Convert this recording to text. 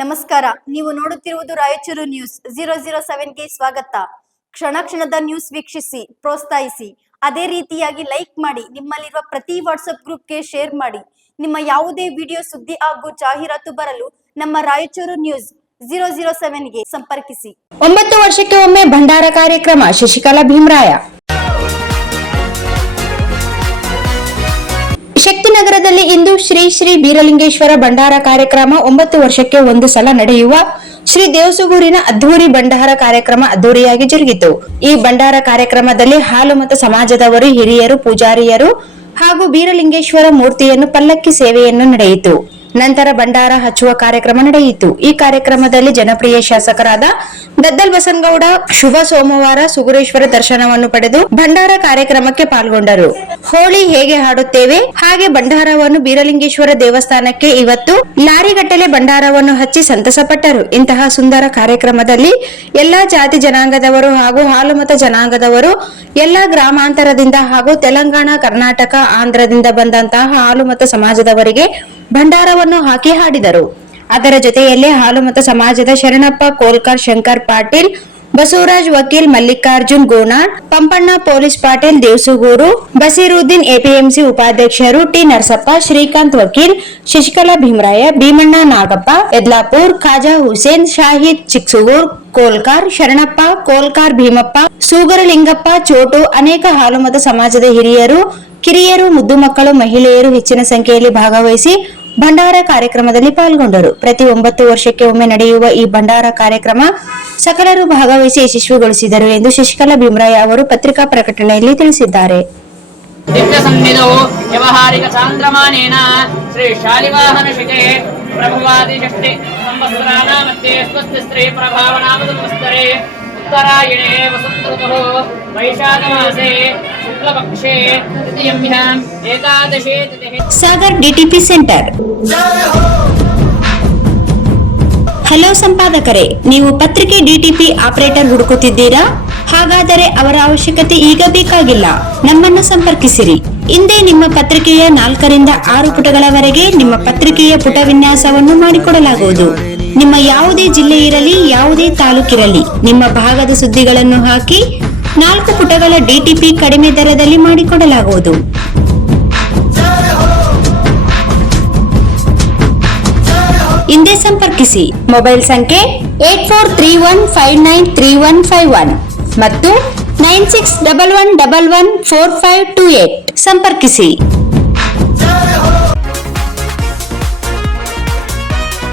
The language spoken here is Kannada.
ನಮಸ್ಕಾರ. ನೀವು ನೋಡುತ್ತಿರುವುದು ರಾಯಚೂರು ನ್ಯೂಸ್ 007ಗೆ ಸ್ವಾಗತ. ಕ್ಷಣ ಕ್ಷಣದ ನ್ಯೂಸ್ ವೀಕ್ಷಿಸಿ, ಪ್ರೋತ್ಸಾಹಿಸಿ. ಅದೇ ರೀತಿಯಾಗಿ ಲೈಕ್ ಮಾಡಿ, ನಿಮ್ಮಲ್ಲಿರುವ ಪ್ರತಿ ವಾಟ್ಸ್ಆಪ್ ಗ್ರೂಪ್ಗೆ ಶೇರ್ ಮಾಡಿ. ನಿಮ್ಮ ಯಾವುದೇ ವಿಡಿಯೋ, ಸುದ್ದಿ ಹಾಗೂ ಜಾಹೀರಾತು ಬರಲು ನಮ್ಮ ರಾಯಚೂರು ನ್ಯೂಸ್ 007ಗೆ ಸಂಪರ್ಕಿಸಿ. 9 ವರ್ಷಕ್ಕೆ ಒಮ್ಮೆ ಭಂಡಾರ ಕಾರ್ಯಕ್ರಮ. ಶಶಿಕಲಾ ಭೀಮರಾಯ. ಶಕ್ತಿನಗರದಲ್ಲಿ ಇಂದು ಶ್ರೀ ಶ್ರೀ ಬೀರಲಿಂಗೇಶ್ವರ ಭಂಡಾರ ಕಾರ್ಯಕ್ರಮ 9 ವರ್ಷಕ್ಕೆ ಒಂದು ಸಲ ನಡೆಯುವ ಶ್ರೀ ದೇವಸುಗೂರಿನ ಅದ್ದೂರಿ ಭಂಡಾರ ಕಾರ್ಯಕ್ರಮ ಅದ್ದೂರಿಯಾಗಿ ಜರುಗಿತು. ಈ ಭಂಡಾರ ಕಾರ್ಯಕ್ರಮದಲ್ಲಿ ಹಾಲು ಮತ ಸಮಾಜದವರು, ಹಿರಿಯರು, ಪೂಜಾರಿಯರು ಹಾಗೂ ಬೀರಲಿಂಗೇಶ್ವರ ಮೂರ್ತಿಯನ್ನು ಪಲ್ಲಕ್ಕಿ ಸೇವೆಯನ್ನು ನಡೆಯಿತು. ನಂತರ ಭಂಡಾರ ಹಚ್ಚುವ ಕಾರ್ಯಕ್ರಮ ನಡೆಯಿತು. ಈ ಕಾರ್ಯಕ್ರಮದಲ್ಲಿ ಜನಪ್ರಿಯ ಶಾಸಕರಾದ ಗದ್ದಲ್ ಬಸನಗೌಡ ಶುಭ ಸೋಮವಾರ ಸುಗುರೇಶ್ವರ ದರ್ಶನವನ್ನು ಪಡೆದು ಭಂಡಾರ ಕಾರ್ಯಕ್ರಮಕ್ಕೆ ಪಾಲ್ಗೊಂಡರು. ಹೋಳಿ ಹೇಗೆ ಹಾಡುತ್ತೇವೆ ಹಾಗೆ ಭಂಡಾರವನ್ನು ಬೀರಲಿಂಗೇಶ್ವರ ದೇವಸ್ಥಾನಕ್ಕೆ ಇವತ್ತು ಲಾರಿಗಟ್ಟಲೆ ಭಂಡಾರವನ್ನು ಹಚ್ಚಿ ಸಂತಸಪಟ್ಟರು. ಇಂತಹ ಸುಂದರ ಕಾರ್ಯಕ್ರಮದಲ್ಲಿ ಎಲ್ಲಾ ಜಾತಿ ಜನಾಂಗದವರು ಹಾಗೂ ಹಾಲುಮತ ಜನಾಂಗದವರು, ಎಲ್ಲಾ ಗ್ರಾಮಾಂತರದಿಂದ ಹಾಗೂ ತೆಲಂಗಾಣ, ಕರ್ನಾಟಕ, ಆಂಧ್ರದಿಂದ ಬಂದಂತಹ ಹಾಲುಮತ ಸಮಾಜದವರಿಗೆ ಭಂಡಾರವನ್ನು ಹಾಕಿ ಹಾಡಿದರು. ಅದರ ಜೊತೆಯಲ್ಲೇ ಹಾಲುಮತ ಸಮಾಜದ ಶರಣಪ್ಪ ಕೋಲ್ಕರ್, ಶಂಕರ್ ಪಾಟೀಲ್, ಬಸವರಾಜ್ ವಕೀಲ್, ಮಲ್ಲಿಕಾರ್ಜುನ್ ಗೋನಾಳ್, ಪಂಪಣ್ಣ ಪೊಲೀಸ್ ಪಾಟೀಲ್ ದೇವಸುಗೂರು, ಬಸೀರುದ್ದೀನ್ ಎಪಿಎಂಸಿ ಉಪಾಧ್ಯಕ್ಷರು, ಟಿ ನರಸಪ್ಪ, ಶ್ರೀಕಾಂತ್ ವಕೀಲ್, ಶಶಿಕಲಾ ಭೀಮರಾಯ, ಭೀಮಣ್ಣ ನಾಗಪ್ಪ ಎದ್ಲಾಪುರ್, ಖಾಜಾ ಹುಸೇನ್, ಶಾಹಿದ್ ಚಿಕ್ಸುಗೂರ್, ಕೋಲ್ಕಾರ್, ಶರಣಪ್ಪ ಕೋಲ್ಕಾರ್, ಭೀಮಪ್ಪ, ಸೂಗರಲಿಂಗಪ್ಪ, ಚೋಟು, ಅನೇಕ ಹಾಲುಮತ ಸಮಾಜದ ಹಿರಿಯರು, ಕಿರಿಯರು, ಮುದ್ದು ಮಕ್ಕಳು, ಮಹಿಳೆಯರು ಹೆಚ್ಚಿನ ಸಂಖ್ಯೆಯಲ್ಲಿ ಭಾಗವಹಿಸಿ ಭಂಡಾರ ಕಾರ್ಯಕ್ರಮದಲ್ಲಿ ಪಾಲ್ಗೊಂಡರು. ಪ್ರತಿ 9 ವರ್ಷಕ್ಕೆ ಒಮ್ಮೆ ನಡೆಯುವ ಈ ಭಂಡಾರ ಕಾರ್ಯಕ್ರಮ ಸಕಲರು ಭಾಗವಹಿಸಿ ಯಶಸ್ವಿಗೊಳಿಸಿದರು ಎಂದು ಶಶಿಕಲಾ ಭೀಮರಾಯ ಅವರು ಪತ್ರಿಕಾ ಪ್ರಕಟಣೆಯಲ್ಲಿ ತಿಳಿಸಿದ್ದಾರೆ. उत्तरायणे वसन्तऋतुः वैशाखमासे शुक्लपक्षे तृतीयम्याम् एकादशे तिथिः. Sagar DTP centre. ಹಲೋ ಸಂಪಾದಕರೇ, ನೀವು ಪತ್ರಿಕೆ ಡಿಟಿಪಿ ಆಪರೇಟರ್ ಹುಡುಕುತ್ತಿದ್ದೀರಾ? ಹಾಗಾದರೆ ಅವರ ಅವಶ್ಯಕತೆ ಈಗ ಬೇಕಾಗಿಲ್ಲ. ನಮ್ಮನ್ನು ಸಂಪರ್ಕಿಸಿರಿ. ಇಂದೇ ನಿಮ್ಮ ಪತ್ರಿಕೆಯ 4 ರಿಂದ 6 ಪುಟಗಳವರೆಗೆ ನಿಮ್ಮ ಪತ್ರಿಕೆಯ ಪುಟ ವಿನ್ಯಾಸವನ್ನು ಮಾಡಿಕೊಡಲಾಗುವುದು. ನಿಮ್ಮ ಯಾವುದೇ ಜಿಲ್ಲೆ ಇರಲಿ, ಯಾವುದೇ ತಾಲೂಕಿರಲಿ, ನಿಮ್ಮ ಭಾಗದ ಸುದ್ದಿಗಳನ್ನು ಹಾಕಿ 4 ಪುಟಗಳ ಡಿಟಿಪಿ ಕಡಿಮೆ ದರದಲ್ಲಿ ಮಾಡಿಕೊಡಲಾಗುವುದು. ಹಿಂದೆ ಸಂಪರ್ಕಿಸಿ. ಮೊಬೈಲ್ ಸಂಖ್ಯೆ 8431593151 ಮತ್ತು 9611114528 ಸಂಪರ್ಕಿಸಿ.